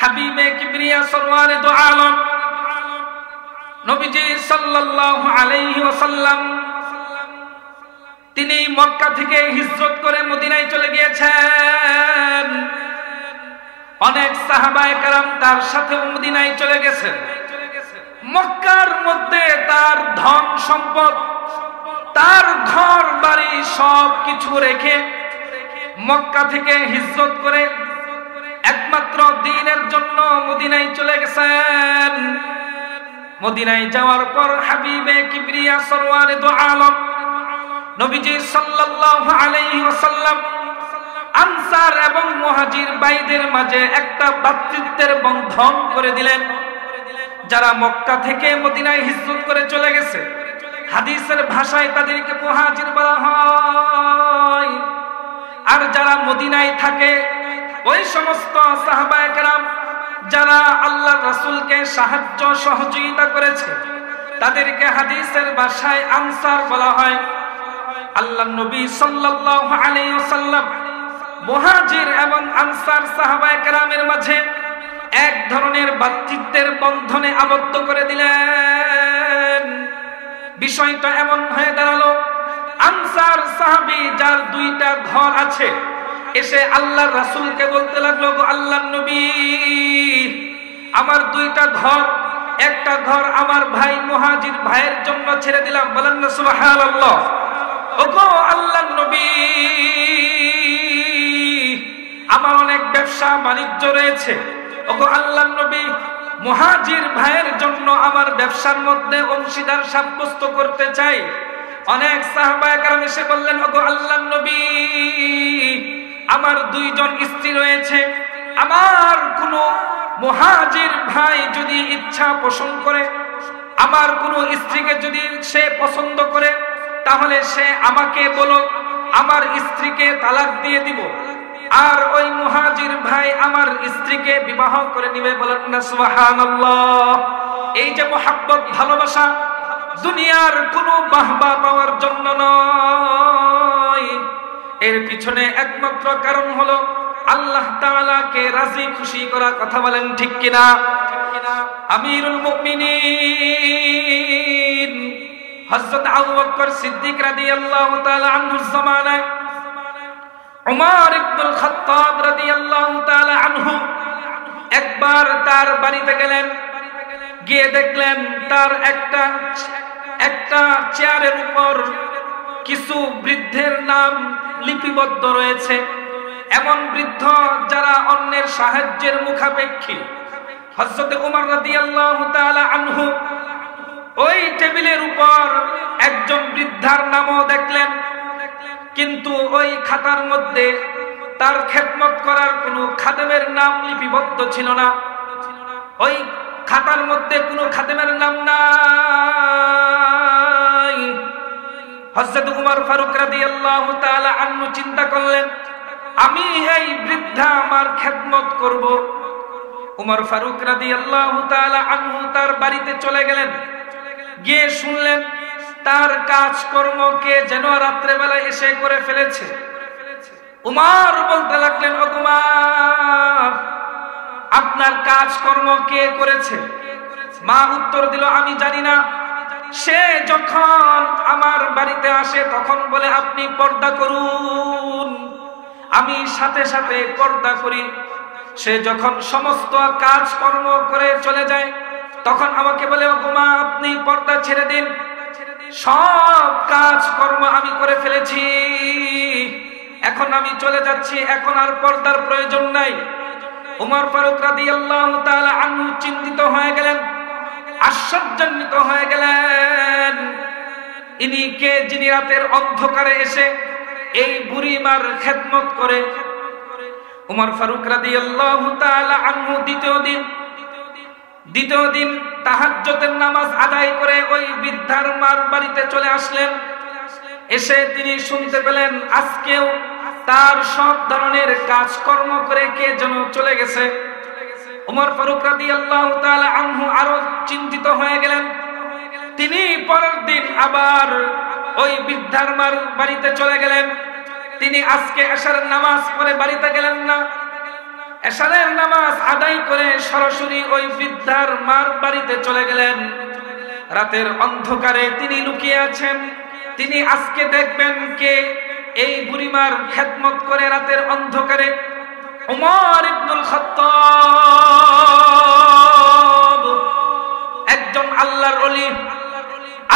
হাবিবে কিবরিয়া সরওয়ারে দো আলম নবীজি সাল্লাল্লাহু আলাইহি ওয়াসাল্লাম তিনি মক্কা থেকে হিজরত করে মদিনায় চলে গিয়েছেন। অনেক সাহাবায়ে কেরাম তার সাথে মদিনায় চলে গেছেন। মক্কার মধ্যে তার ধন সম্পদ, তার ঘর বাড়ি সব কিছু রেখে মক্কা থেকে হিজরত করে একমাত্র দ্বীনের জন্য মদিনায় চলে গেছেন। মদিনায় যাওয়ার পর হাবিবে কিবরিয়া সরওয়ারে দো আলম নবীজি সাল্লাল্লাহু আলাইহি ওয়াসাল্লাম আনসার এবং মুহাজির ভাইদের মাঝে একটা ভ্রাতৃত্বের বন্ধন করে দিলেন। যারা মক্কা থেকে মদিনায় হিজরত করে চলে গেছে, হাদিসের ভাষায় তাদেরকে মুহাজির বলা হয়। আর যারা মদিনায় থাকে, ওই সমস্ত সাহাবায়ে কেরাম যারা আল্লাহর রাসূলকে সাহায্য সহযোগিতা করেছে, তাদেরকে হাদিসের ভাষায় আনসার বলা হয়। আল্লাহর নবী সাল্লাল্লাহু আলাইহি ওয়াসাল্লাম মুহাজির এবং আনসার সাহাবায়ে কেরামের মাঝে এক ধরনের ভ্রাতৃত্বের বন্ধনে আবদ্ধ করে দিলেন। বিষয়টা এমন হয়ে দাঁড়ালো, আনসার সাহাবী যার দুইটা ঘর আছে এসে আল্লাহর রাসূলকে বলতে লাগলো, গো আল্লাহর নবী, আমার দুইটা ঘর, একটা ঘর আমার ভাই মুহাজির ভাইয়ের জন্য ছেড়ে দিলাম। বলেন না সুবহানাল্লাহ। ওগো আল্লাহর নবী, আমার অনেক ব্যবসা বাণিজ্য রয়েছে। ওগো আল্লাহর নবী, মুহাজির ভাইয়ের জন্য আমার ব্যবসার মধ্যে অংশীদার সাব্যস্ত করতে চাই। অনেক সাহাবায়ে কেরাম এসে বললেন, ওগো আল্লাহর নবী, আমার দুইজন স্ত্রী রয়েছে। আমার কোন মুহাজির ভাই যদি ইচ্ছা পোষণ করে, আমার কোন স্ত্রীকে যদি সে পছন্দ করে, তাহলে সে আমাকে বলো, আমার স্ত্রীকে তালাক দিয়ে দিব, আর ওই মুহাজির ভাই আমার স্ত্রীকে বিবাহ করে নিবে। বলেন না সুবহানাল্লাহ। এই যে মুহাব্বত, ভালোবাসা দুনিয়ার কোনো বাহবা পাওয়ার জন্য নয়, এর পিছনে একমাত্র কারণ হলো আল্লাহ তাআলাকে রাজি খুশি করা। কথা বলেন ঠিক কিনা? আমিরুল মুমিনিন হযরত আবু বকর সিদ্দিক রাদিয়াল্লাহু তাআলা আনহুর জামানায় উমর ইবনুল খাত্তাব রাদিয়াল্লাহু তাআলা আনহু একবার তার বাড়িতে গেলেন। গিয়ে দেখলেন তার একটা চেয়ারের উপর কিছু বৃদ্ধের নাম লিপিবদ্ধ রয়েছে। এমন বৃদ্ধ যারা অন্যের সাহায্যের মুখাপেক্ষী। হযরত উমর রাদিয়াল্লাহু তাআলা আনহু ওই টেবিলের উপর একজন বৃদ্ধার নামও দেখলেন, কিন্তু ওই খাতার মধ্যে তার খেদমত করার কোনো খাদেমের নাম লিপিবদ্ধ ছিল না। ওই খাতার মধ্যে কোনো খাদেমের নাম নাই। হযরত উমর ফারুক রাদিয়াল্লাহু তাআলা আনহু চিন্তা করলেন, আমি এই বৃদ্ধা আমার খেদমত করব। উমর ফারুক রাদিয়াল্লাহু তাআলা আনহু তার বাড়িতে চলে গেলেন। গিয়ে শুনলেন তার কাজকর্ম কে যেন রাত্রে বেলা এসে করে ফেলেছে। উমর বলতে লাগলেন, ও উমর, আপনার কাজকর্ম কে করেছে? মা উত্তর দিল, আমি জানি না। সে যখন আমার বাড়িতে আসে তখন বলে আপনি পর্দা করুন, আমি সাথে সাথে পর্দা করি। সে যখন সমস্ত কাজকর্ম করে চলে যায় তখন আমাকে বলে, ও মা, আপনি পর্দা ছেড়ে দিন, সব কাজকর্ম আমি করে ফেলেছি, এখন আমি চলে যাচ্ছি, এখন আর পর্দার প্রয়োজন নাই। উমর ফারুক রাদিয়াল্লাহু তাআলা আনহু চিন্তিত হয়ে গেলেন, আশ্চর্যান্বিত হয়ে গেলেন। ইনি কে যিনি রাতের অন্ধকারে এসে এই বুড়িমার খেদমত করে? উমর ফারুক রাদিয়াল্লাহু তাআলা আনহু দ্বিতীয় দিন তাহাজ্জুদের নামাজ আদায় করে ওই বৃদ্ধার মার বাড়িতে চলে আসলেন। এসে তিনি শুনতে পেলেন আজকেও তার সব ধরনের কাজকর্ম করে কে যেন চলে গেছে। উমর ফারুক রাদিয়াল্লাহু তাআলা আনহু আরো চিন্তিত হয়ে গেলেন। তিনি পরের দিন আবার ওই বৃদ্ধার মার বাড়িতে চলে গেলেন। তিনি আজকে এশার নামাজ পড়ে বাড়িতে গেলেন না। এশারের নামাজ আদায় করে সরাসরি ওই বৃদ্ধার মার বাড়িতে চলে গেলেন। রাতের অন্ধকারে তিনি লুকিয়ে আছেন। তিনি আজকে দেখবেন কে এই বুড়িমার খেদমত করে রাতের অন্ধকারে। উমর ইবনুল খাত্তাব, একজন আল্লাহর ওলি,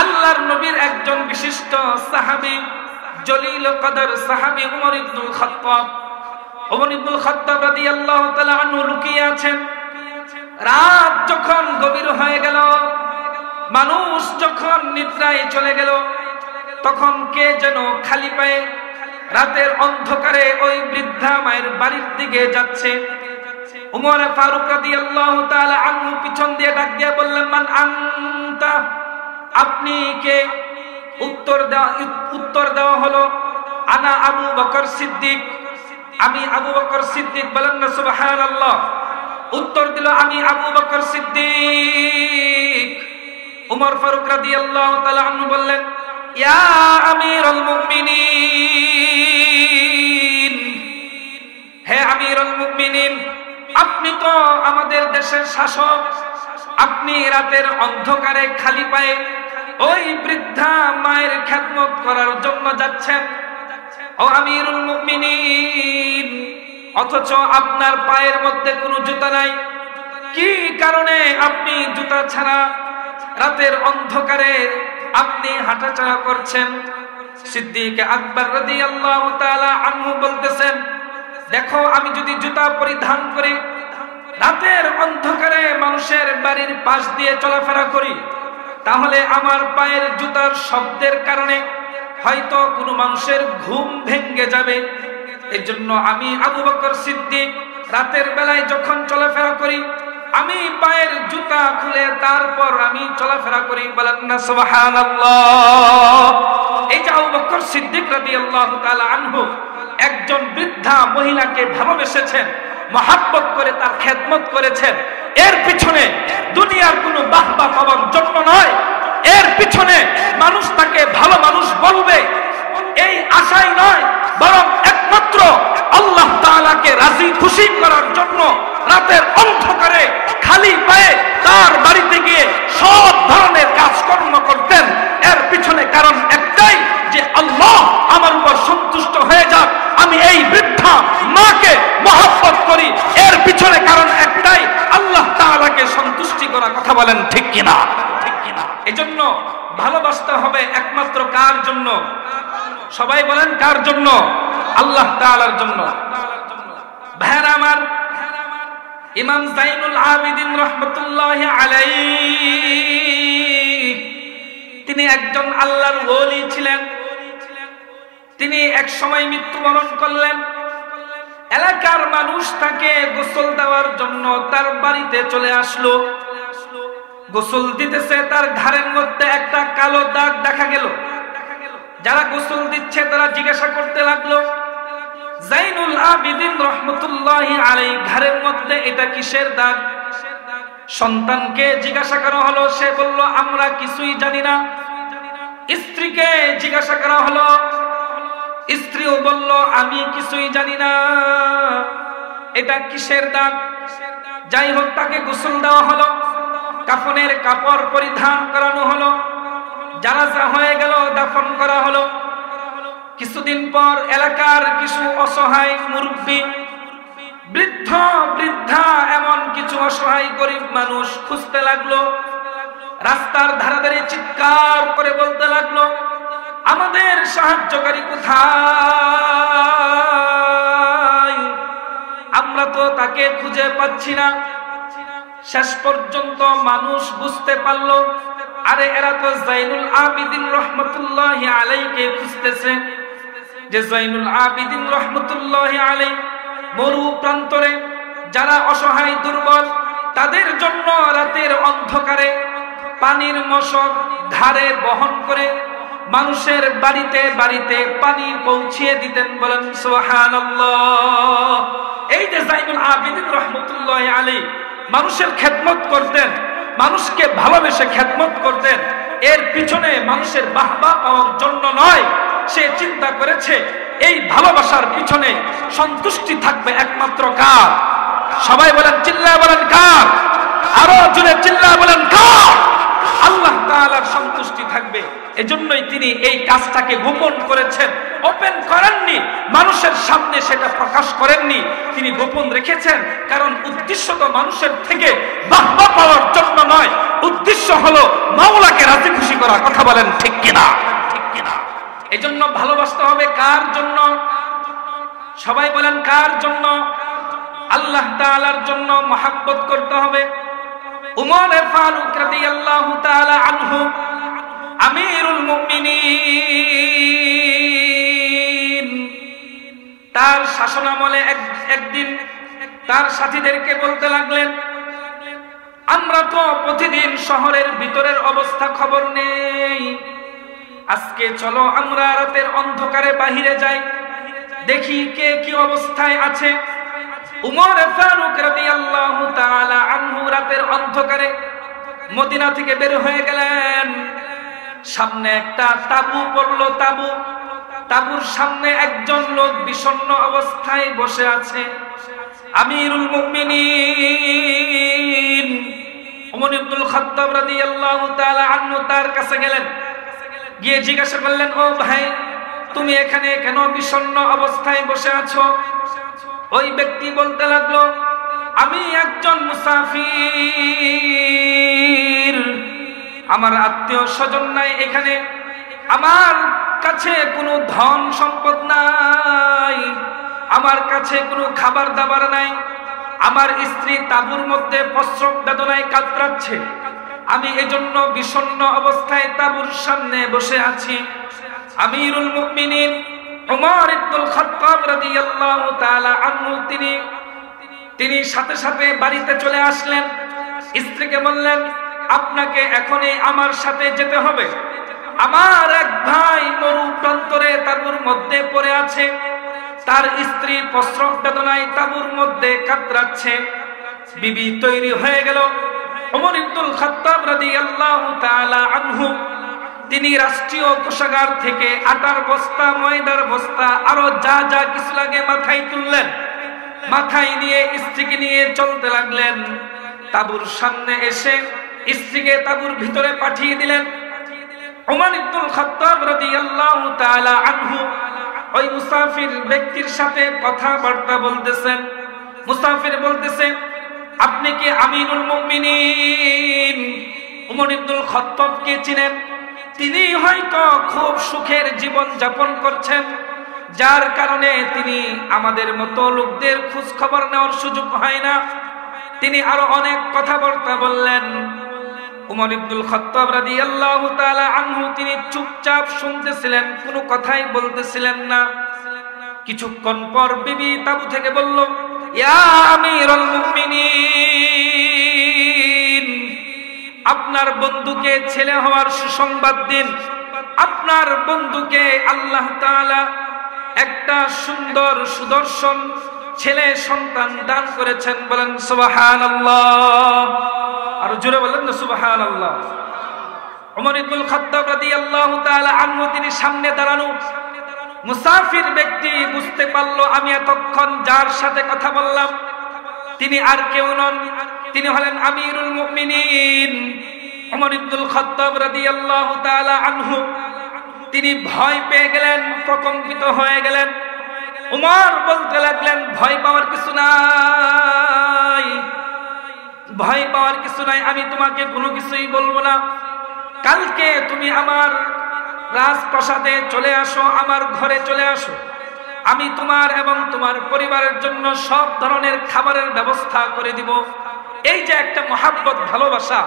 আল্লাহর নবীর একজন বিশিষ্ট সাহাবী, জলিল কদর সাহাবী উমর ইবনুল খাত্তাব। উমর ইবনুল খাত্তাব রাদিয়াল্লাহু তাআলা আনহু লুকিয়ে আছেন। রাত যখন গভীর হয়ে গেল, মানুষ যখন নিদ্রায় চলে গেল, তখন কে যেন খালি পায়ে রাতের অন্ধকারে ওই বৃদ্ধা মায়ের বাড়ির দিকে যাচ্ছে। উমর ফারুক রাদিয়াল্লাহু তাআলা আনহু পিছন দিয়ে ডাক দিয়ে বললেন, মান আনতা, আপনি কে? উত্তর দেওয়া হলো, আনা আবু বকর সিদ্দিক, আমি আবু বকর সিদ্দিক। বলেন না সুবহানাল্লাহ। উত্তর দিল, আমি আবু বকর সিদ্দিক। উমর ফারুক রাদিয়াল্লাহু তাআলা আনহু বললেন, ইয়া আমিরুল মুমিনিন, হে আমিরুল মুমিনিন, আপনি তো আমাদের দেশের শাসক, আপনি রাতের অন্ধকারে খালি পায়ে ওই বৃদ্ধা মায়ের খেদমত করার জন্য যাচ্ছেন, ও আমিরুল মুমিনিন, অথচ আপনার পায়ের মধ্যে কোনো জুতা নাই। কি কারণে আপনি জুতা ছাড়া রাতের অন্ধকারে আপনি হাঁটাচলা করছেন? সিদ্দিক আকবর রাদিয়াল্লাহু তাআলা আনহু বলতেছেন, দেখো, আমি যদি জুতা পরিধান করি, রাতের অন্ধকারে মানুষের বাড়ির পাশ দিয়ে চলাফেরা করি, তাহলে আমার পায়ের জুতার শব্দের কারণে হয়তো কোনো মানুষের ঘুম ভেঙে যাবে। এর জন্য আমি আবু বকর সিদ্দিক রাতের বেলায় যখন চলাফেরা করি, আমি পায়ের জুতা খুলে তারপর আমি চলাফেরা করি। বলেন না সুবহানাল্লাহ। এই যে আবু বকর সিদ্দিক রাদিয়াল্লাহু তাআলা আনহু একজন বৃদ্ধা মহিলাকে ভালোবেসেছেন, মহব্বত করে তার খেদমত করেছেন, এর পিছনে দুনিয়ার কোনো বাহবা পাওয়ার জন্য নয়, এর পিছনে মানুষ তাকে ভালো মানুষ বলবে এই আশাই নয়, বরং একমাত্র আল্লাহ তাআলাকে রাজি খুশি করার জন্য রাতের অন্ধকারে খালি পায়ে তার বাড়িতে গিয়ে সব ধরনের কাজকর্ম করতেন। এর পিছনে কারণ একটাই, যে আল্লাহ আমার উপর সন্তুষ্ট হয়ে যাক, আমি এই বৃদ্ধা মাকে মহব্বত করি। এর পিছনে কারণ একটাই, আল্লাহ তাআলাকে সন্তুষ্টি করা। কথা বলেন ঠিক কিনা? ঠিক কিনা? এজন্য ভালোবাসতে হবে একমাত্র কার জন্য? সবাই বলেন কার জন্য? আল্লাহ তাআলার জন্য। ভাইরা আমার, ইমাম যাইনুল আবিদিন রাহমাতুল্লাহি আলাইহি, তিনি একজন আল্লাহর ওলি ছিলেন। তিনি এক সময় মৃত্যুবরণ করলেন। এলাকার মানুষ তাকে গোসল দেওয়ার জন্য তার বাড়িতে চলে আসলো। গোসল দিতেছে, তার ঘাড়ের মধ্যে একটা কালো দাগ দেখা গেল। যারা গোসল দিচ্ছে তারা জিজ্ঞাসা করতে লাগলো, যাইনুল আবিদিন রাহমাতুল্লাহি আলাইহি ঘাড়ের মধ্যে এটা কিসের দাগ? সন্তানকে জিজ্ঞাসা করা হলো, সে বলল, আমরা কিছুই জানি না। স্ত্রীকে জিজ্ঞাসা করা হলো, স্ত্রীও বলল, আমি কিছুই জানি না এটা কিসের দাগ। যাই হোক, তাকে গোসল দেওয়া হলো, কাফনের কাপড় পরিধান করানো হলো, জানাজা হয়ে গেল, দাফন করা হলো। কিছুদিন পর এলাকার কিছু অসহায় মুরব্বী, বৃদ্ধ বৃদ্ধা, এমন কিছু অসহায় গরিব মানুষ খুঁজতে লাগলো। রাস্তার ধারে ধারে চিৎকার করে বলতে লাগলো, আমাদের সাহায্যকারী কোথায়? আমরা তো তাকে খুঁজে পাচ্ছি না। শেষ পর্যন্ত মানুষ বুঝতে পারলো, আরে এরা তো যাইনুল আবিদিন রাহমাতুল্লাহি আলাইহিকে খুঁজতেছে। যে যাইনুল আবিদিন রাহমাতুল্লাহি আলাইহি মরু প্রান্তরে যারা অসহায় দুর্বল, তাদের জন্য রাতের অন্ধকারে পানির মশক ঘাড়ে বহন করে মানুষের বাড়িতে বাড়িতে পানি পৌঁছিয়ে দিতেন। বলেন সুবহানাল্লাহ। এই যে যাইনুল আবিদিন রাহমাতুল্লাহি আলাইহি মানুষের খেদমত করতেন, মানুষকে ভালোবেসে খেদমত করতেন, এর পিছনে মানুষের বাহবা পাওয়ার জন্য নয়। সে চিন্তা করেছে এই ভালোবাসার পিছনে সন্তুষ্টি থাকবে একমাত্র কার? সবাই বলেন, চিল্লায় বলেন কার? আরো জোরে চিল্লায় বলেন কার? আল্লাহ তাআলার সন্তুষ্টি থাকবে। এজন্যই তিনি এই কাজটাকে গোপন করেছেন, ওপেন করেননি, মানুষের সামনে সেটা প্রকাশ করেননি, তিনি গোপন রেখেছেন। কারণ উদ্দেশ্য তো মানুষের থেকে বাহবা পাওয়ার জন্য নয়, উদ্দেশ্য হলো মাওলাকে রাজি খুশি করা। কথা বলেন ঠিক কিনা? ঠিক কিনা? এজন্য ভালোবাসতে হবে কার জন্য? সবাই বলেন কার জন্য? আল্লাহ তাআলার জন্য মহব্বত করতে হবে। উমর ফারুক রাদিয়াল্লাহু তাআলা আনহু আমিরুল মুমিনিন, তার শাসনামলে একদিন তার সাথীদেরকে বলতে লাগলেন, আমরা তো প্রতিদিন শহরের ভিতরের অবস্থা খবর নেই, আজকে চলো আমরা রাতের অন্ধকারে বাহিরে যাই, দেখি কে কি অবস্থায় আছে। উমর ফারুক রাদিয়াল্লাহু তাআলা আনহু রাতের অন্ধকারে মদিনা থেকে বের হয়ে গেলেন। সামনে একটা তাবু পড়লো, তাবুর সামনে একজন লোক বিষণ্ণ অবস্থায় বসে আছে। আমিরুল মুমিনিন ওমর ইবনুল খাত্তাব রাদিয়াল্লাহু তাআলা আনহু তার কাছে গেলেন, গিয়ে জিজ্ঞাসা করলেন, ও ভাই, তুমি এখানে কেন বিষণ্ণ অবস্থায় বসে আছো? ওই ব্যক্তি বলতে লাগলো, আমি একজন মুসাফির, আমার আত্মীয় স্বজন নাই এখানে, আমার কাছে কোনো ধন সম্পদ নাই, আমার কাছে কোনো খাবার দাবার নাই, আমার স্ত্রী তাঁবুর মধ্যে প্রসব বেদনায় কাতরাচ্ছে, আমি এজন্য বিষণ্ণ অবস্থায় তাঁবুর সামনে বসে আছি। আমিরুল মুমিনিন উমর ইবনুল খাত্তাব রাদিয়াল্লাহু তাআলা আনহু তিনি সাথে সাথে বাড়িতে চলে আসলেন। স্ত্রীকে বললেন, আপনাকে এখনই আমার সাথে যেতে হবে, আমার এক ভাই মরু প্রান্তরে তাঁবুর মধ্যে পড়ে আছে, তার স্ত্রী প্রসব বেদনায় তাঁবুর মধ্যে কাতরাচ্ছে। বিবি তৈরি হয়ে গেল। ওমর ইবনুল খাত্তাব রাদিয়াল্লাহু তাআলা আনহু তিনি রাষ্ট্রীয় কোষাগার থেকে আটার বস্তা, ময়দার বস্তা, আরো যা যা কিছু লাগে মাথায় তুললেন, মাথায় নিয়ে স্ত্রীকে নিয়ে চলতে লাগলেন। তাঁবুর সামনে এসে স্ত্রীকে তাঁবুর ভিতরে পাঠিয়ে দিলেন। ওমর ইবনুল খাত্তাব রাদিয়াল্লাহু তাআলা আনহু ওই মুসাফির ব্যক্তির সাথে কথাবার্তা বলতেছেন। মুসাফির বলতেছে, আপনি কি আমিরুল মুমিনিন ওমর ইবনুল খাত্তাবকে চিনেন? তিনি হয়তো খুব সুখের জীবন যাপন করছেন, যার কারণে তিনি আমাদের মতো লোকদের খোঁজ খবর নেওয়ার সুযোগ হয় না। তিনি আরো অনেক কথাবার্তা বললেন। উমর ইবনুল খাত্তাব রাদিয়াল্লাহু তাআলা আনহু তিনি চুপচাপ শুনতেছিলেন, কোনো কথাই বলতেছিলেন না। কিছুক্ষণ পর বিবি তাবু থেকে বলল, ইয়া আমিরুল মুমিনিন, আপনার বন্ধুকে ছেলে হওয়ার সুসংবাদ দিন। আপনার বন্ধুকে আল্লাহ তাআলা একটা সুন্দর সুদর্শন ছেলে সন্তান দান করেছেন। বলেন সুবহানাল্লাহ। আর জোরে বলেন না সুবহানাল্লাহ। ওমর ইবনুল খাত্তাব রাদিয়াল্লাহু তাআলা আনহু তিনি সামনে দাঁড়ানো। মুসাফির ব্যক্তি বুঝতে পারলো, আমি এতক্ষণ যার সাথে কথা বললাম তিনি আর কেউ নন, তিনি হলেন আমিরুল মুমিনিন ওমর ইবনুল খাত্তাব রাদিয়াল্লাহু তাআলা আনহু। তিনি ভয় পেয়ে গেলেন, প্রকম্পিত হয়ে গেলেন। উমর বলতে লাগলেন, ভয় পাওয়ার কিছু নাই, ভয় পাওয়ার কিছু নাই, আমি তোমাকে কোনো কিছুই বলবো না। কালকে তুমি আমার রাজপ্রাসাদে চলে আসো, আমার ঘরে চলে আসো, আমি তোমার এবং তোমার পরিবারের জন্য সব ধরনের খাবারের ব্যবস্থা করে দিব। এই যে একটা মহাব্বত, ভালোবাসা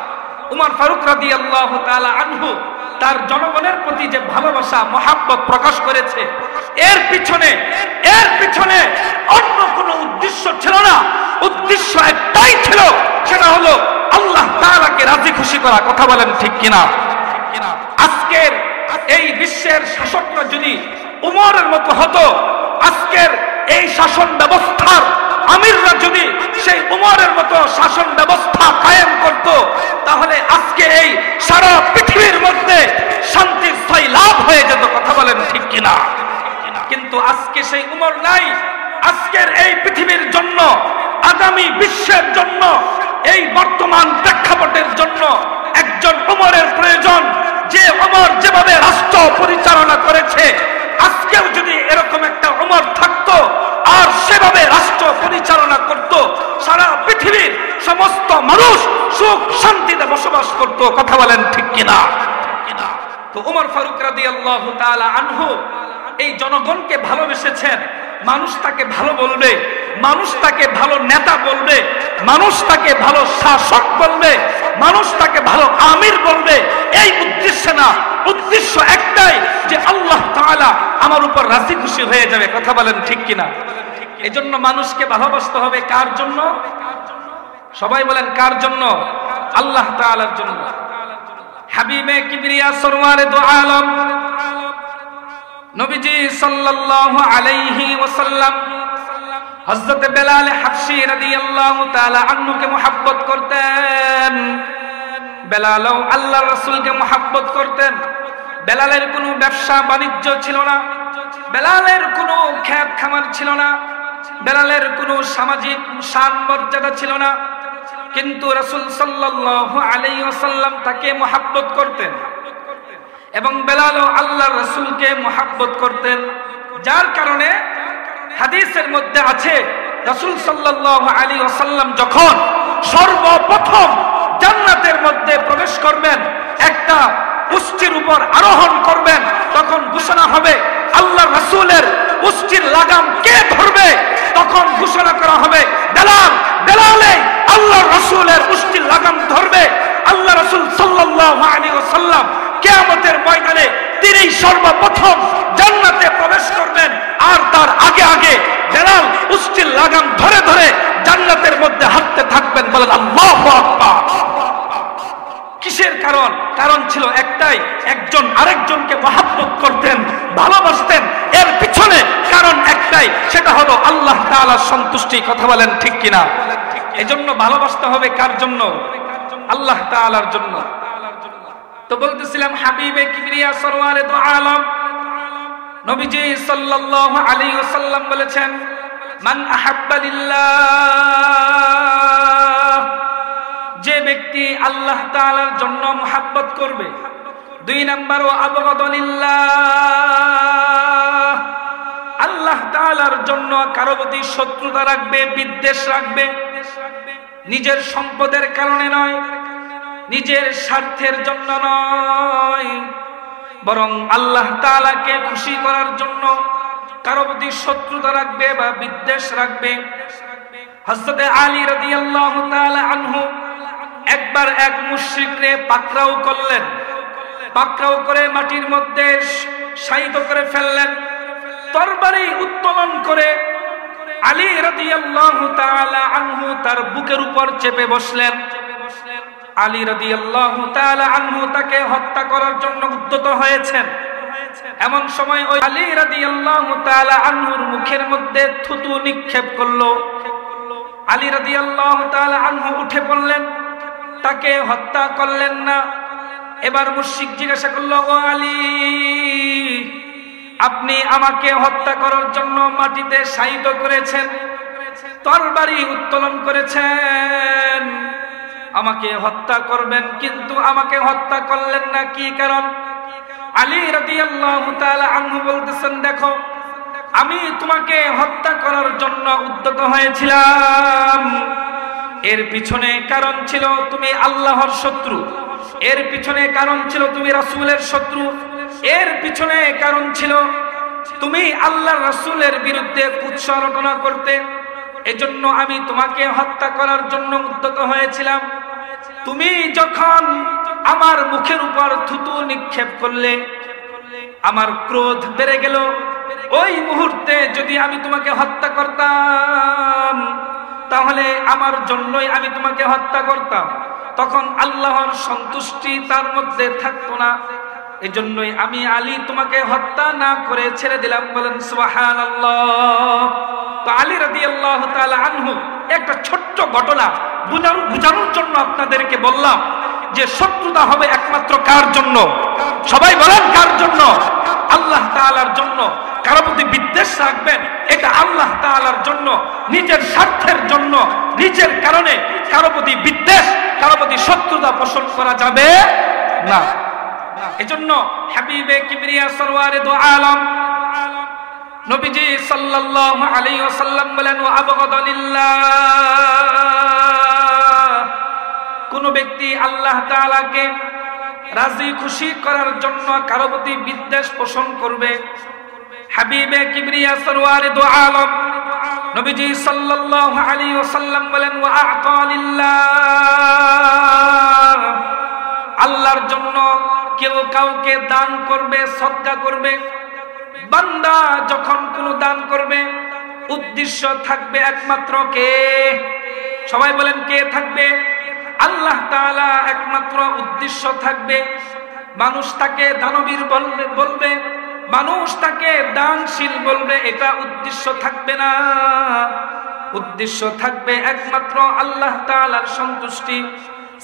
উমর ফারুক রাদিয়াল্লাহু তাআলা আনহু তার জনগণের প্রতি যে ভালোবাসা, মহাব্বত প্রকাশ করেছে, এর পিছনে অন্য কোনো উদ্দেশ্য ছিল না। উদ্দেশ্য একটাই ছিল, সেটা হলো আল্লাহ তাআলাকে রাজি খুশি করা। কথা বলেন ঠিক কিনা? আজকের এই বিশ্বের শাসকরা যদি উমরের মতো হতো, আজকের এই শাসন ব্যবস্থার আমিররা যদি সেই উমরের মতো শাসন ব্যবস্থা কায়েম করত, তাহলে আজকে এই সারা পৃথিবীর মধ্যে শান্তির স্থায়ী লাভ হয়ে যেত। কথা বলেন ঠিক কিনা? কিন্তু আজকে সেই উমর নাই। আজকের এই পৃথিবীর জন্য আর আগামী বিশ্বের জন্য, এই বর্তমান প্রেক্ষাপটের জন্য একজন ওমরের প্রয়োজন, যে ওমর যেভাবে রাষ্ট্র পরিচালনা করেছে, আজকেও যদি এরকম একটা ওমর থাকতো আর সেভাবে রাষ্ট্র পরিচালনা করত, সারা পৃথিবীর সমস্ত মানুষ সুখ শান্তিতে বসবাস করত। কথা বলেন ঠিক কিনা? তো ওমর ফারুক রাদিয়াল্লাহু তাআলা আনহু এই জনগণকে ভালোবেসেছেন। মানুষ তাকে ভালো বলবে, মানুষ তাকে ভালো নেতা বলবে, মানুষ তাকে ভালো শাসক বলবে, মানুষ তাকে ভালো আমির বলবে, এই উদ্দেশ্য না। উদ্দেশ্য একটাই যে আল্লাহ তাআলা আমার উপর রাজি খুশি হয়ে যাবে। কথা বলেন ঠিক কিনা? এজন্য মানুষকে ভালোবাসতে হবে। কার জন্য? সবাই বলেন কার জন্য? আল্লাহ তাআলার জন্য। হাবিবে কিবরিয়া সরওয়ারে দু আলম নবীজি সাল্লাল্লাহু আলাইহি ওয়াসাল্লাম হযরত বেলাল হাবশী রাদিয়াল্লাহু তাআলা আনহুকে মুহাব্বত করতেন। বেলালও আল্লাহর রাসূলকে মুহাব্বত করতেন। বেলালের কোনো ব্যবসা বাণিজ্য ছিল না, বেলালের কোনো ক্ষেত খামার ছিল না, বেলালের কোনো সামাজিক শান মর্যাদা ছিল না, কিন্তু রাসূল সাল্লাল্লাহু আলাইহি ওয়াসাল্লাম তাকে মুহাব্বত করতেন এবং বেলালও আল্লাহর রাসূলকে মুহাব্বত করতেন। যার কারণে হাদিসের মধ্যে আছে রাসূল সাল্লাল্লাহু আলাইহি ওয়াসাল্লাম যখন সর্বপ্রথম জান্নাতের মধ্যে প্রবেশ করবেন, একটা উষ্টির উপর আরোহণ করবেন, তখন ঘোষণা হবে আল্লাহর রাসূলের উষ্টির লাগাম কে ধরবে? তখন ঘোষণা করা হবে বেলাল, বেলালে আল্লাহর রাসূলের উষ্টির লাগাম ধরবে। আল্লাহ রাসূল সাল্লাল্লাহু আলাইহি ওয়াসাল্লাম কিয়ামতের ময়দানে তিনি সর্বপ্রথম জান্নাতে প্রবেশ করবেন, আর তার আগে আগে বেলাল উষ্টির লাগাম ধরে ধরে জান্নাতের মধ্যে হাঁটতে থাকবেন। বলেন আল্লাহু আকবার। কিসের কারণ? কারণ ছিল একটাই, একজন আরেকজনকে মহব্বত করতেন, ভালোবাসতেন। এর পিছনে কারণ একটাই, সেটা হলো আল্লাহ তাআলার সন্তুষ্টি। কথা বলেন ঠিক কিনা? এজন্য ভালোবাসতে হবে কার জন্য? আল্লাহ তাআলার জন্য। তো বলতেছিলাম হাবিবে কিবরিয়া সরওয়ারে দু আলম নবীজি সাল্লাল্লাহু আলাইহি ওয়াসাল্লাম বলেছেন, মান আহাব্বা লিল্লাহ, যে ব্যক্তি আল্লাহ তাআলার জন্য মুহাব্বত করবে। 2 নাম্বার, ও আবগাদা লিল্লাহ, আল্লাহ তাআলার জন্য কারো প্রতি শত্রুতা রাখবে, বিদ্বেষ রাখবে, নিজের সম্পদের কারণে নয়, নিজের স্বার্থের জন্য নয়, বরং আল্লাহ তাআলাকে খুশি করার জন্য কারো প্রতি শত্রুতা রাখবে বা বিদ্বেষ রাখবে। হযরত আলী রাদিয়াল্লাহু তাআলা আনহু একবার এক মুশরিককে পাকড়াও করলেন, পাকড়াও করে মাটির মধ্যে শায়িত করে ফেললেন। তরবারি উত্তোলন করে আলী রাদিয়াল্লাহু তাআলা আনহু তার বুকের উপর চেপে বসলেন। আলী রাদিয়াল্লাহু তাআলা আনহু তাকে হত্যা করার জন্য উদ্যত হয়েছেন। এমন সময় ওই আলী রাদিয়াল্লাহু তাআলা আনহুর মুখের মধ্যে থুতু নিক্ষেপ করলো। আলী রাদিয়াল্লাহু তাআলা আনহু উঠে পড়লেন, তাকে হত্যা করলেন না। এবার মুশরিক জিজ্ঞাসা করলো, ও আলী, আপনি আমাকে হত্যা করার জন্য মাটিতে শায়িত করেছেন, তরবারি উত্তোলন করেছেন, আমাকে হত্যা করবেন, কিন্তু আমাকে হত্যা করলেন না, কি কারণ? আলী রাদিয়াল্লাহু তাআলা আনহু বলতেছেন, দেখো, আমি তোমাকে হত্যা করার জন্য উদ্যত হয়েছিলাম, এর পিছনে কারণ ছিল তুমি আল্লাহর শত্রু, এর পিছনে কারণ ছিল তুমি রাসূলের শত্রু, এর পিছনে কারণ ছিল তুমি আল্লাহর রাসূলের বিরুদ্ধে কুৎসা করতে। এজন্য আমি তোমাকে হত্যা করার জন্য উদ্যত হয়েছিলাম। তুমি যখন আমার মুখের উপর থুতু নিক্ষেপ করলে, আমার ক্রোধ বেড়ে গেল। ওই মুহূর্তে যদি আমি তোমাকে হত্যা করতাম, তাহলে আমার জন্যই আমি তোমাকে হত্যা করতাম, তখন আল্লাহর সন্তুষ্টি তার মধ্যে থাকতো না। এজন্যই আমি আলী তোমাকে হত্যা না করে ছেড়ে দিলাম। বলেন সুবহানাল্লাহ। তো আলী রাদিয়াল্লাহু তাআলা আনহু একটা ছোট্ট ঘটনা বুঝানোর জন্য আপনাদেরকে বললাম যে শত্রুতা হবে একমাত্র কার জন্য? সবাই বলেন কার জন্য? আল্লাহ তাআলার জন্য। কারো প্রতি বিদ্বেষ রাখবেন, এটা আল্লাহ তাআলার জন্য, নিজের স্বার্থের জন্য, নিজের কারণে কারো প্রতি বিদ্বেষ, কারো প্রতি শত্রুতা পোষণ করা যাবে না। এজন্য হাবিবে কিবরিয়া সরওয়ারে দো আলম নবীজি সাল্লাল্লাহু আলাইহি ওয়াসাল্লাম বলেন, ওয়া আবগাদা লিল্লাহ, কোন ব্যক্তি আল্লাহ তাআলাকে রাজি খুশি করার জন্য কারো প্রতি বিদ্বেষ পোষণ করবে, হাবিবে কিবরিয়া সরওয়ারে দো আলম নবীজি সাল্লাল্লাহু আলাইহি ওয়াসাল্লাম বলেন, ওয়া আ'তা লিল্লাহ, আল্লাহর জন্য কেউ কাউকে দান করবে, সদকা করবে। বান্দা যখন কোনো দান করবে, উদ্দেশ্য থাকবে একমাত্র কে? সবাই বলেন কে থাকবে? আল্লাহ তাআলা একমাত্র উদ্দেশ্য থাকবে। মানুষ তাকে দানবীর বলবে, মানুষ তাকে দানশীল বলবে, এটা উদ্দেশ্য থাকবে না। উদ্দেশ্য থাকবে একমাত্র আল্লাহ তাআলার সন্তুষ্টি।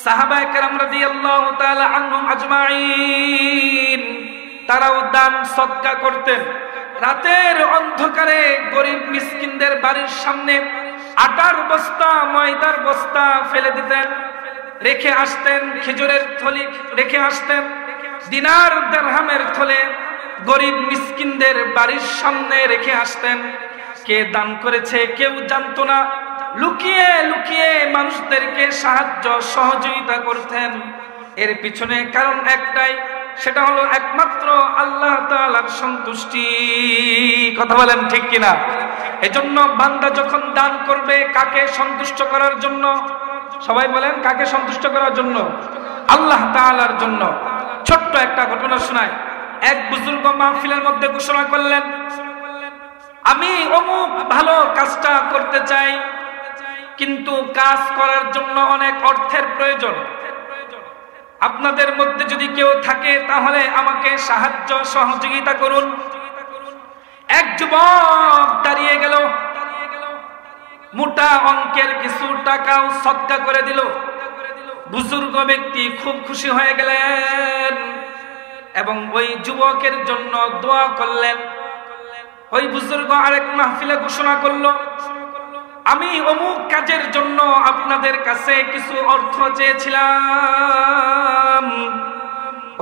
সাহাবায়ে কেরাম রাদিয়াল্লাহু তাআলা আনহুম আজমাইন, তারাও দান সদকা করতেন। রাতের অন্ধকারে গরিব মিসকিনদের বাড়ির সামনে আটার বস্তা, ময়দার বস্তা ফেলে দিতেন, রেখে আসতেন। খেজুরের থলি রেখে আসতেন, দিনার দিরহামের থলে গরিব মিসকিনদের বাড়ির সামনে রেখে আসতেন। কে দান করেছে কেউ জানতো না, লুকিয়ে লুকিয়ে মানুষদেরকে সাহায্য সহযোগিতা করতেন। এর পিছনে কারণ একটাই, সেটা হলো একমাত্র আল্লাহ তাআলার সন্তুষ্টি। কথা বলেন ঠিক কিনা? এজন্য বান্দা যখন দান করবে, কাকে সন্তুষ্ট করার জন্য? সবাই বলেন কাকে সন্তুষ্ট করার জন্য? আল্লাহ তাআলার জন্য। ছোট্ট একটা ঘটনা শোনায়। এক বুজুর্গ মাহফিলের মধ্যে ঘোষণা করলেন, আমি অমুক ভালো কাজটা করতে চাই, কিন্তু কাজ করার জন্য অনেক অর্থের প্রয়োজন। আপনাদের মধ্যে যদি কেউ থাকে তাহলে আমাকে সাহায্য সহযোগিতা করুন। এক যুবক দাঁড়িয়ে গেল, মোটা অঙ্কের কিছু টাকাও সদকা করে দিল। বুজুর্গ ব্যক্তি খুব খুশি হয়ে গেলেন এবং ওই যুবকের জন্য দোয়া করলেন। ওই বুজুর্গ আরেক মাহফিলে ঘোষণা করলো, আমি অমুক কাজের জন্য আপনাদের কাছে কিছু অর্থ চেয়েছিলাম,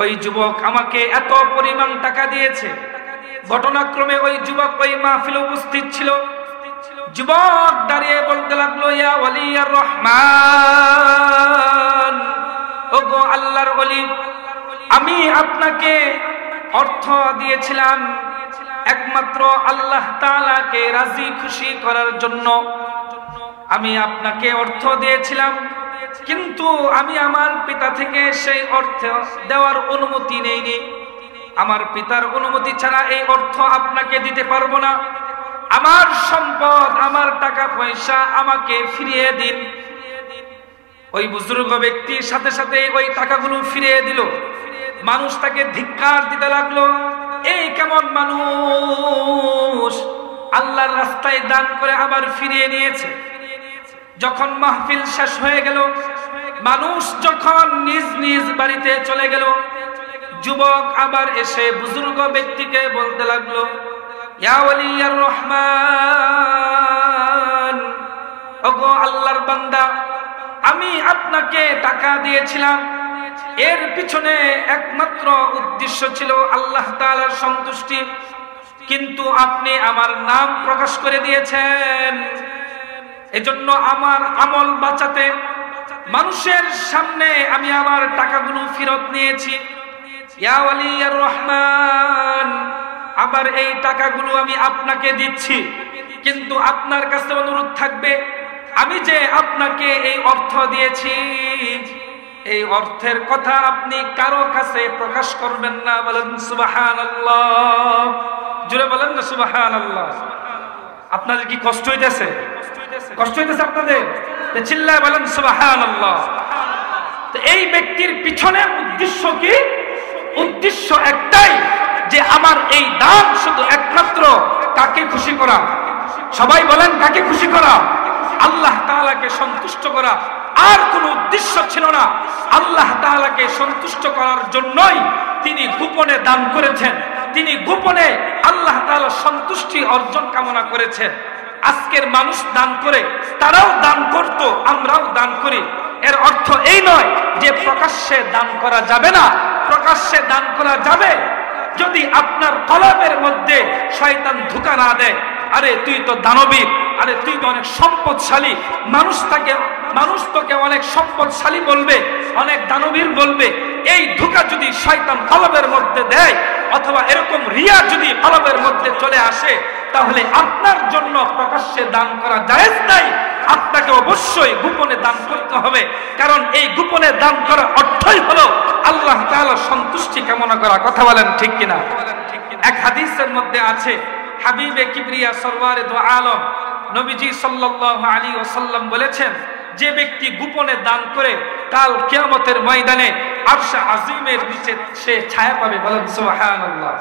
ওই যুবক আমাকে এত পরিমাণ টাকা দিয়েছে। ঘটনাক্রমে ওই যুবক ওই মাহফিলে উপস্থিত ছিল। যুবক দাঁড়িয়ে বলতে লাগলো, ইয়া ওয়ালিয়ার রহমান, ওগো আল্লাহর ওলি, আমি আপনাকে অর্থ দিয়েছিলাম একমাত্র আল্লাহ তাআলাকে রাজি খুশি করার জন্য। আমি আপনাকে অর্থ দিয়েছিলাম, কিন্তু আমি আমার পিতা থেকে সেই অর্থ দেওয়ার অনুমতি নেইনি। আমার পিতার অনুমতি ছাড়া এই অর্থ আপনাকে দিতে পারবো না। আমার সম্পদ, আমার টাকা পয়সা আমাকে ফিরিয়ে দিন। ওই বুজুর্গ ব্যক্তি সাথে সাথে ওই টাকাগুলো ফিরিয়ে দিল। মানুষ তাকে ধিক্কার দিতে লাগলো, এই কেমন মানুষ, আল্লাহর রাস্তায় দান করে আবার ফিরিয়ে নিয়েছে। যখন মাহফিল শেষ হয়ে গেল, মানুষ যখন নিজ নিজ বাড়িতে চলে গেল, যুবক আবার এসে বুজুর্গ ব্যক্তিকে বলতে লাগলো, ইয়া ওয়ালিয়ার রহমান, ওগো আল্লাহর বান্দা, আমি আপনাকে টাকা দিয়েছিলাম, এর পিছনে একমাত্র উদ্দেশ্য ছিল আল্লাহ তাআলার সন্তুষ্টি, কিন্তু আপনি আমার নাম প্রকাশ করে দিয়েছেন। এজন্য আমার আমল বাঁচাতে মানুষের সামনে আমি আমার টাকাগুলো ফেরত নিয়েছি। ইয়া ওয়ালিয়ার রহমান, আবার এই টাকাগুলো আমি আপনাকে দিচ্ছি, কিন্তু আপনার কাছে অনুরোধ থাকবে, আমি যে আপনাকে এই অর্থ দিয়েছি, এই অর্থের কথা আপনি কারো কাছে প্রকাশ করবেন না। বলেন সুবহানাল্লাহ, জোরে বলেন না সুবহানাল্লাহ। আপনাদের কি কষ্ট হইতেছে? কষ্ট হইতেছে আপনাদের? চিল্লায় বলেন সুবহানাল্লাহ। তো এই ব্যক্তির পিছনে উদ্দেশ্য কি? উদ্দেশ্য একটাই, যে আমার এই দান শুধু একমাত্র কাকে খুশি করা? সবাই বলেন কাকে খুশি করা? আল্লাহ তাআলাকে সন্তুষ্ট করা। আর কোন উদ্দেশ্য ছিল না। আল্লাহ তাআলাকে সন্তুষ্ট করার জন্যই তিনি গোপনে দান করেছেন। তিনি গোপনে আল্লাহ আল্লাহ তাআলা সন্তুষ্টি অর্জন কামনা করেছেন। আজকের মানুষ দান করে, তারাও দান করত, আমরাও দান করি। এর অর্থ এই নয় যে প্রকাশ্যে দান করা যাবে না। প্রকাশ্যে দান করা যাবে যদি আপনার কলবের মধ্যে শয়তান ধোঁকা না দেয়, আরে তুই তো দানবীর, আরে তুই তো অনেক সম্পদশালী, মানুষ তোকে অনেক সম্পদশালী বলবে, অনেক দানবীর বলবে। এই ধোঁকা যদি শয়তান কলবের মধ্যে দেয়, অথবা এরকম রিয়া যদি কলবের মধ্যে চলে আসে, তাহলে আপনার জন্য প্রকাশ্যে দান করা জায়েজ নাই। আপনাকে অবশ্যই গোপনে দান করতে হবে, কারণ এই গোপনে দান করার অর্থই হলো আল্লাহ তাআলার সন্তুষ্টি কামনা করা। কথা বলেন ঠিক কিনা? এক হাদিসের মধ্যে আছে, হাবিবে কিবরিয়া সরওয়ারে দো আলম নবীজি সাল্লাল্লাহু আলাইহি ওয়াসাল্লাম বলেছেন, যে ব্যক্তি গোপনে দান করে কাল কিয়ামতের ময়দানে আরশ আজিমের নিচে সে ছায়া পাবে। বলেন সুবহানাল্লাহ।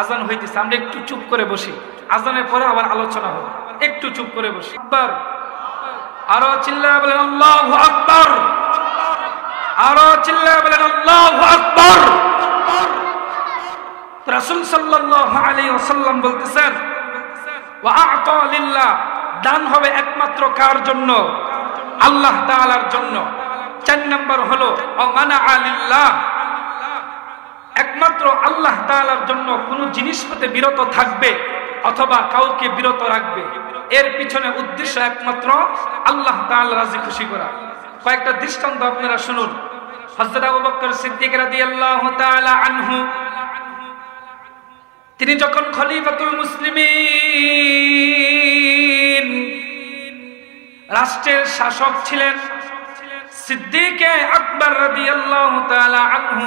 আজান হইতেছে, আমরা একটু চুপ করে বসি, আজানের পরে আবার আলোচনা হবে, একটু চুপ করে বসি। আকবার, আরো চিল্লায়ে বলেন আল্লাহু আকবার, আরো চিল্লায়ে বলেন আল্লাহু আকবার। রাসূল সাল্লাল্লাহু আলাইহি ওয়াসাল্লাম বলতেছেন, ওয়া আ'তা লিল্লাহ, দান হবে একমাত্র কার জন্য? আল্লাহ তাআলার জন্য। 4 নাম্বার হলো ওয়া মানাআ লিল্লাহ, একমাত্র আল্লাহ তাআলার জন্য কোন জিনিস হতে বিরত থাকবে অথবা কাউকে বিরত রাখবে, এর পিছনে উদ্দেশ্য একমাত্র আল্লাহ তাআলা রাজি খুশি করা। কয়েকটা দৃষ্টান্ত আপনারা শুনুন। হযরত আবু বকর সিদ্দিক রাদিয়াল্লাহু তাআলা আনহু, তিনি যখন খলিফাতুল মুসলিমিন, রাষ্ট্রের শাসক ছিলেন, সিদ্দিকে আকবর রাদিয়াল্লাহু তাআলা আনহু,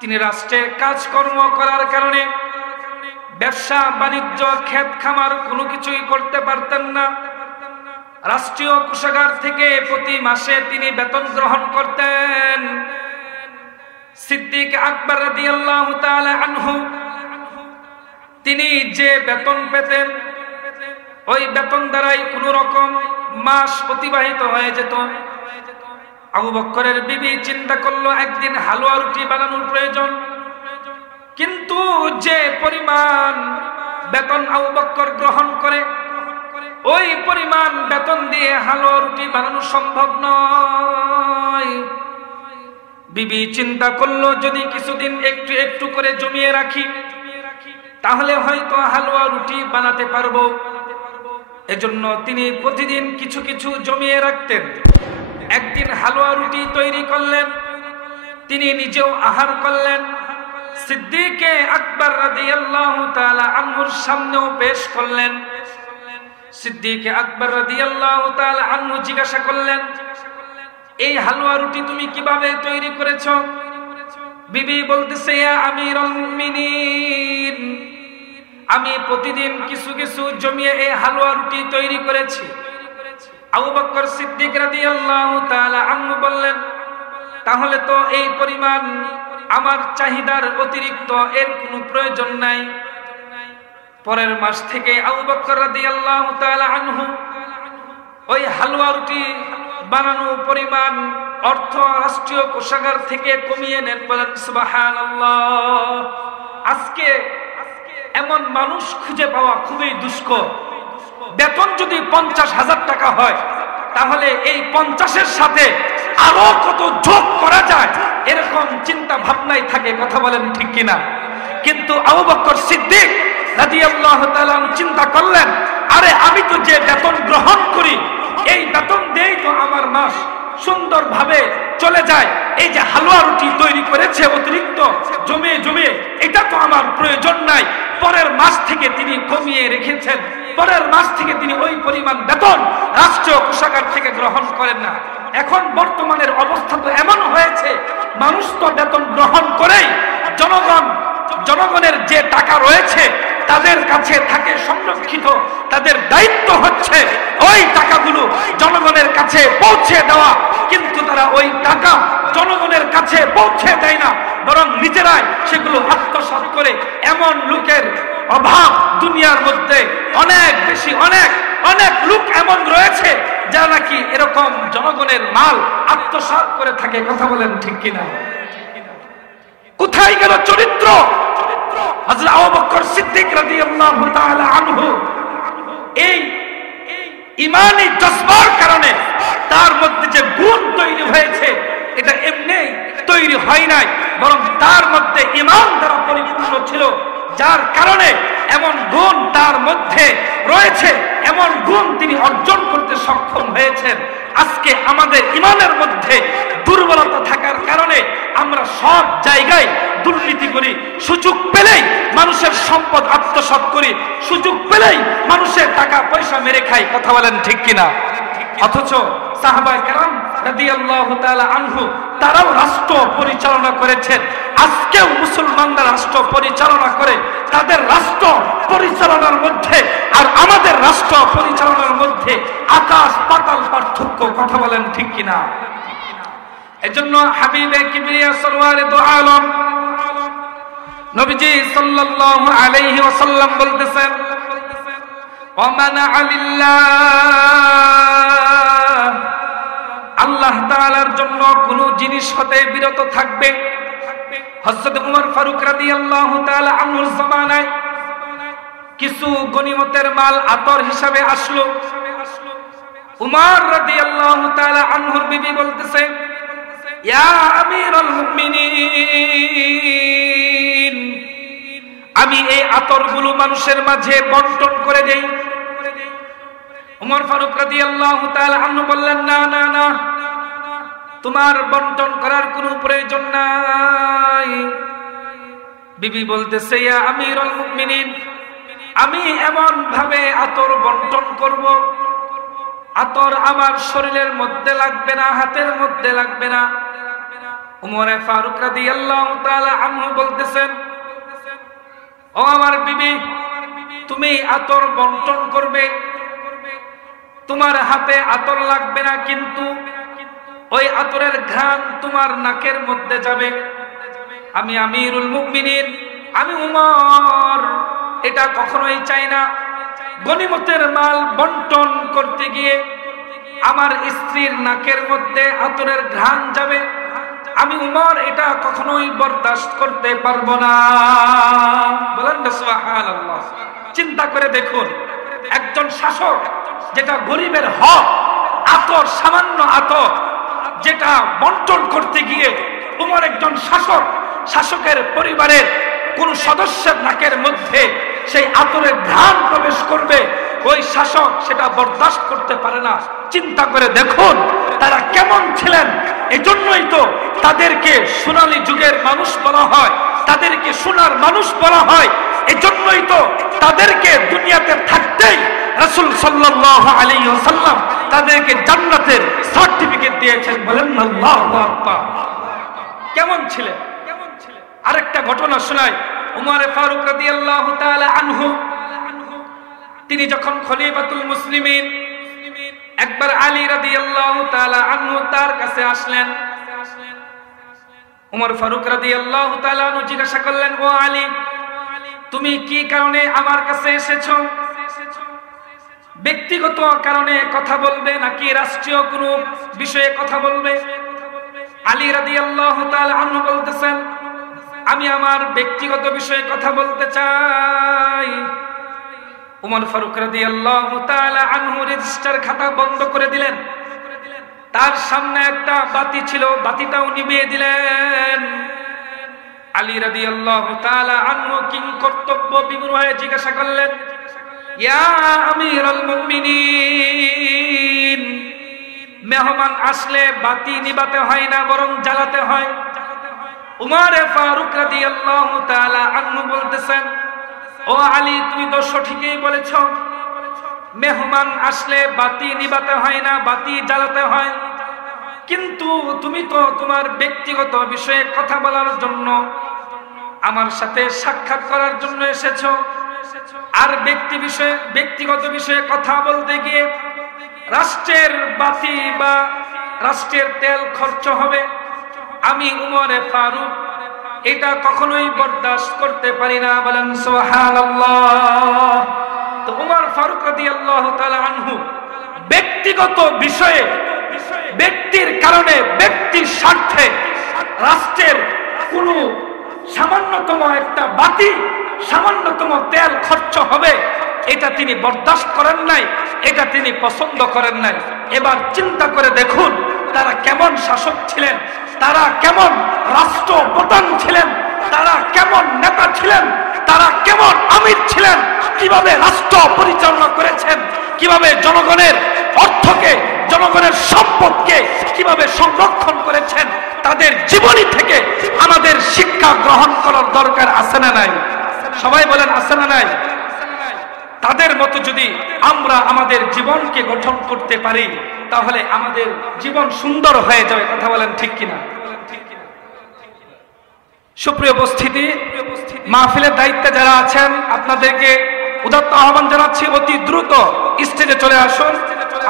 তিনি রাষ্ট্রের কাজকর্ম করার কারণে ব্যবসা বাণিজ্য ক্ষেত খামার কোনো কিছুই করতে পারতেন না। রাষ্ট্রীয় কোষাগার থেকে প্রতি মাসে তিনি বেতন গ্রহণ করতেন। সিদ্দিক আকবর রাদিয়াল্লাহু তাআলা আনহু, তিনি যে বেতন পেতেন, ওই বেতন দ্বারাই কোন রকম মাস অতিবাহিত হয়ে যেত। আবু বকরের বিবি চিন্তা করলো একদিন হালুয়া রুটি বানানোর প্রয়োজন, কিন্তু যে পরিমাণ বেতন আবু বকর গ্রহণ করে, ওই পরিমাণ বেতন দিয়ে হালুয়া রুটি বানানো সম্ভব নয়। বিবি চিন্তা করলো যদি কিছুদিন একটু একটু করে জমিয়ে রাখি, তাহলে হয়তো হালুয়া রুটি বানাতে পারবো। এজন্য তিনি প্রতিদিন কিছু কিছু জমিয়ে রাখতেন। একদিন হালুয়া রুটি তৈরি করলেন, তিনি নিজেও আহার করলেন, সিদ্দিকে আকবর রাদিয়াল্লাহু তাআলা আনহুর সামনেও পেশ করলেন। সিদ্দিকে আকবর রাদিয়াল্লাহু তাআলা আনহু জিজ্ঞাসা করলেন, এই হালুয়া রুটি তুমি কিভাবে তৈরি করেছো? বিবি বলতেছে, ইয়া আমিরুল মুমিনিন, আমি প্রতিদিন কিছু কিছু জমিয়ে এই হালুয়া রুটি তৈরি করেছি। আবু বকর সিদ্দিক রাদিয়াল্লাহু তাআলা আনহু বললেন, তাহলে তো এই পরিমাণ আমার চাহিদার অতিরিক্ত এর কোনো প্রয়োজন নাই। পরের মাস থেকে আবু বকর রাদিয়াল্লাহু তাআলা আনহু ওই হালুয়া রুটি বানানো পরিমাণ অর্থ রাষ্ট্রীয় কোষাগার থেকে কমিয়ে নেন। বলেন সুবহানাল্লাহ। আজকে এমন মানুষ খুঁজে পাওয়া খুবই দুষ্কর। বেতন যদি 50,000 টাকা হয়, তাহলে এই 50-এর সাথে আরো কত যোগ করা যায় এরকম চিন্তা ভাবনাই থাকে। কথা বলেন ঠিক কিনা? কিন্তু আবু বকর সিদ্দিক রাদিয়াল্লাহু তাআলা চিন্তা করলেন, আরে আমি তো যে বেতন গ্রহণ করি, এই বেতন দিয়েই তো আমার মাস সুন্দরভাবে চলে যায়। এই যে হালুয়া রুটি তৈরি করেছে অতিরিক্ত জমিয়ে জমিয়ে, এটা তো আমার প্রয়োজন নাই। পরের মাস থেকে তিনি কমিয়ে রেখেছেন। পরের মাস থেকে তিনি ওই পরিমাণ বেতন রাষ্ট্রীয় কোষাগার থেকে গ্রহণ করেন না। এখন বর্তমানের অবস্থা তো এমন হয়েছে, মানুষ তো বেতন গ্রহণ করেই জনগণের যে টাকা রয়েছে তাদের কাছে থাকে সংরক্ষিত। তাদের দায়িত্ব হচ্ছে ওই টাকাগুলো জনগণের কাছে পৌঁছে দেওয়া, কিন্তু তারা ওই টাকা জনগণের কাছে পৌঁছে দেয় না, বরং নিজেরাই সেগুলো আত্মসাৎ করে। এমন লোকের অভাব দুনিয়ার মধ্যে অনেক বেশি। অনেক লোক এমন রয়েছে যারা নাকি এরকম জনগণের মাল আত্মসাৎ করে থাকে। কথা বলেন ঠিক কিনা? কোথায় গেল চরিত্র? হযরত আবু বকর সিদ্দিক রাদিয়াল্লাহু তাআলা আনহু এই ঈমানি জজবার কারণে তার মধ্যে যে গুণ তৈরি হয়েছে এটা এমনি তৈরি হয় নাই, বরং তার মধ্যে ঈমান দ্বারা পরিপূর্ণ ছিল, যার কারণে এমন গুণ তার মধ্যে রয়েছে, এমন গুণ তিনি অর্জন করতে সক্ষম হয়েছেন। আজকে আমাদের ঈমানের মধ্যে দুর্বলতা থাকার কারণে আমরা সব জায়গায় দুর্নীতি করি, সুযোগ পেলেই মানুষের সম্পদ আত্মসাৎ করি, সুযোগ পেলেই মানুষের টাকা পয়সা মেরে খাই। কথা বলেন ঠিক কিনা? অথচ সাহাবায়ে কেরাম রাদিয়াল্লাহু তাআলা আনহু তারাও রাষ্ট্র পরিচালনা করেছেন। আজকেও মুসলমানরা রাষ্ট্র পরিচালনা করে। তাদের রাষ্ট্র পরিচালনার মধ্যে আর আমাদের রাষ্ট্র পরিচালনার মধ্যে আকাশ পাতাল পার্থক্য। কথা বলেন ঠিক কিনা? এজন্য হাবিবে কিবরিয়া সরওয়ারে দু আলম নবীজি সাল্লাল্লাহু আলাইহি ওয়াসাল্লাম বলতেছেন, ওয়ামানা আলিল্লাহ, আল্লাহ তাআলার জন্য কোন জিনিস হতে বিরত থাকবে। হযরত উমর ফারুক রাদিয়াল্লাহু তাআলা আনহুর জামানায় কিছু গনিমতের মাল আতর হিসাবে আসলো। উমর রাদিয়াল্লাহু তাআলা আনহুর বিবি বলতেছে, ইয়া আমিরুল মুমিনিন, আমি এই আতরগুলো মানুষের মাঝে বন্টন করে দেই। উমর ফারুক রাদিয়াল্লাহু তাআলা আনহু বললেন, না না না, তোমার বন্টন করার কোনো প্রয়োজন নাই। বিবি বলতেছে, ইয়া আমিরুল মুমিনিন, আমি এমন ভাবে আতর বন্টন করব, আতর আমার শরীরের মধ্যে লাগবে না, হাতের মধ্যে লাগবে না। উমর ফারুক রাদিয়াল্লাহু তাআলা আনহু বলতেছেন, ও আমার বিবি, তুমি আতর বন্টন করবে, তোমার হাতে আতর লাগবে না, কিন্তু ওই আতরের ঘ্রাণ তোমার নাকের মধ্যে যাবে। আমি আমিরুল মুমিনিন, আমি উমর এটা কখনোই চাই না। গনিমতের মাল বন্টন করতে গিয়ে আমার স্ত্রীর নাকের মধ্যে আতরের ঘ্রাণ যাবে, আমি উমর এটা কখনোই বরদাস্ত করতে পারবো না। বলেন না সুবহানাল্লাহ। চিন্তা করে দেখুন, একজন শাসক, যেটা গরিবের হক, আতর, সামান্য আতর, যেটা বন্টন করতে গিয়ে উমর একজন শাসক, শাসকের পরিবারের কোন সদস্যের নাকের মধ্যে সেই আতরের ঘ্রাণ প্রবেশ করবে, ওই শাসক সেটা বরদাস্ত করতে পারে না। চিন্তা করে দেখুন তারা কেমন ছিলেন। এজন্যই তো তাদেরকে সোনালী যুগের মানুষ বলা হয়, তাদেরকে সোনার মানুষ বলা হয়। এজন্যই তো তাদেরকে দুনিয়াতে থাকতেই রাসূল সাল্লাল্লাহু আলাইহি ওয়াসাল্লাম তাদেরকে জান্নাতের সার্টিফিকেট দিয়েছেন। বলেন আল্লাহু আকবার। কেমন ছিলেন? আরেকটা ঘটনা শোনাই। উমর ফারুক রাদিয়াল্লাহু তাআলা আনহু তিনি যখন খলিফাতুল মুসলিমিন, একবার আলী রাদিয়াল্লাহু তাআলা আনহু তার কাছে আসলেন। উমর ফারুক রাদিয়াল্লাহু তাআলা আনহু জিজ্ঞাসা করলেন, ও আলী, তুমি কি কারণে আমার কাছে এসেছো? ব্যক্তিগত কারণে কথা বলবে নাকি রাষ্ট্রীয় কোনো বিষয়ে কথা বলবে? আলী রাদিয়াল্লাহু তাআলা আনহু বলতেছেন, আমি আমার ব্যক্তিগত বিষয়ে কথা বলতে চাই। উমর ফারুক রাদিয়াল্লাহু তাআলা আনহু রেজিস্টার খাতা বন্ধ করে দিলেন। তার সামনে একটা বাতি ছিল, বাতিটাও নিভিয়ে দিলেন। আলী রাদিয়াল্লাহু তাআলা আনহু কিং কর্তব্য বিমূঢ় হয়ে জিজ্ঞাসা করলেন, ইয়া আমিরুল মুমিনিন, মেহমান আসলে বাতি নিভাতে হয় না, বরং জ্বালাতে হয়। উমর ফারুক রাদিয়াল্লাহু তাআলা আনহু বলতেছেন, ও আলী, তুমি তো সঠিকই বলেছ, মেহমান আসলে বাতি নিভাতে হয় না, বাতি জ্বালাতে হয়। কিন্তু তুমি তো তোমার ব্যক্তিগত বিষয়ে কথা বলার জন্য, আমার সাথে সাক্ষাৎ করার জন্য এসেছো। আর ব্যক্তিগত বিষয়ে কথা বলতে গিয়ে রাষ্ট্রের বাতি বা রাষ্ট্রের তেল খরচ হবে। আমি উমরে ফারুক এটা কখনোই বরদাস্ত করতে পারি না। বলেন সুবহানাল্লাহ। তো উমর ফারুক রাদিয়াল্লাহু তাআলা আনহু ব্যক্তিগত বিষয়ে, ব্যক্তির কারণে, ব্যক্তির স্বার্থে রাষ্ট্রের কোনো সামান্যতম একটা বাতি সামান্যতম তেল খরচ হবে, এটা তিনি বরদাস্ত করেন নাই, এটা তিনি পছন্দ করেন নাই। এবার চিন্তা করে দেখুন তারা কেমন শাসক ছিলেন, তারা কেমন রাষ্ট্রপ্রধান ছিলেন, তারা কেমন নেতা ছিলেন, তারা কেমন আমির ছিলেন, কিভাবে রাষ্ট্র পরিচালনা করেছেন, কিভাবে জনগণের অর্থকে, জনগণের সম্পদকে কিভাবে সংরক্ষণ করেছেন। তাদের জীবনী থেকে আমাদের শিক্ষা গ্রহণ করার দরকার আছে না নাই? সবাই বলেন আছে না নাই? তাদের মতো যদি আমরা আমাদের জীবনকে গঠন করতে পারি তাহলে আমাদের জীবন সুন্দর হয়ে যাবে। কথা বলেন ঠিক কিনা? সুপ্রিয় উপস্থিতি, মাহফিলের দায়িত্বে যারা আছেন আপনাদেরকে উদাত্ত আহ্বান জানাচ্ছি, অতি দ্রুত স্টেজে চলে আসুন।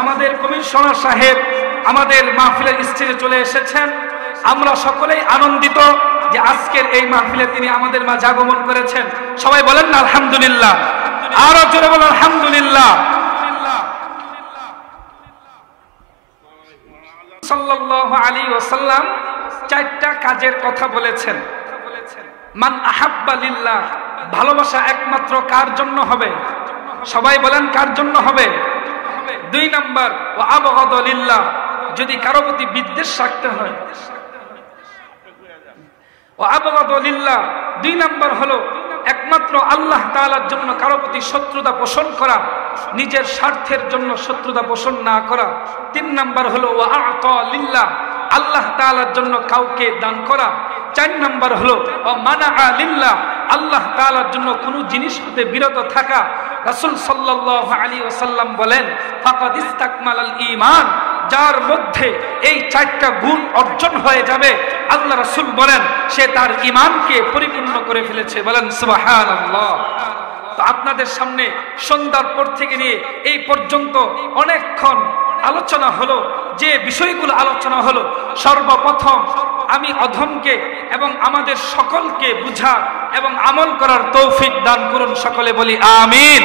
আমাদের কমিশনার সাহেব আমাদের মাহফিলের স্টেজে চলে এসেছেন। আমরা সকলেই আনন্দিত যে আজকের এই মাহফিলে তিনি আমাদের মাঝে আগমন করেছেন। সবাই বলেন না আলহামদুলিল্লাহ, আরো জোরে বলেন আলহামদুলিল্লাহ। সাল্লাল্লাহু আলাইহি ওয়াসাল্লাম চারটা কাজের কথা বলেছেন। মান আহাব্বা লিল্লাহ, ভালোবাসা একমাত্র কার জন্য হবে? সবাই বলেন কার জন্য হবে? 2 নাম্বার, ওয়া আবগাদা লিল্লাহ, যদি কারো প্রতি বিদ্বেষ রাখতে হয়। ওয়া আবগাদা লিল্লাহ 2 নাম্বার হলো একমাত্র আল্লাহ তাআলার জন্য কারো প্রতি শত্রুতা পোষণ করা, নিজের স্বার্থের জন্য শত্রুতা পোষণ না করা। 3 নাম্বার হলো ওয়া আ'তা লিল্লাহ, আল্লাহ তাআলার জন্য কাউকে দান করা। 4 নাম্বার হলো ওয়া মানাআ লিল্লাহ, আল্লাহ তাআলার জন্য কোনো জিনিস হতে বিরত থাকা। রাসূল সাল্লাল্লাহু আলাইহি ওয়াসাল্লাম বলেন ফাকাদ ইসতাকমালাল ঈমান, যার মধ্যে এই 4টা গুণ অর্জন হয়ে যাবে আল্লাহ রাসূল বলেন সে তার ঈমানকে পরিপূর্ণ করে ফেলেছে। বলেন সুবহানাল্লাহ। তো আপনাদের সামনে সন্ধ্যার পর থেকে নিয়ে এই পর্যন্ত অনেকক্ষণ আলোচনা হলো। যে বিষয়গুলো আলোচনা হলো, সর্বপ্রথম আমি অধমকে এবং আমাদের সকলকে বুঝা এবং আমল করার তৌফিক দান করুন। সকলে বলি আমিন।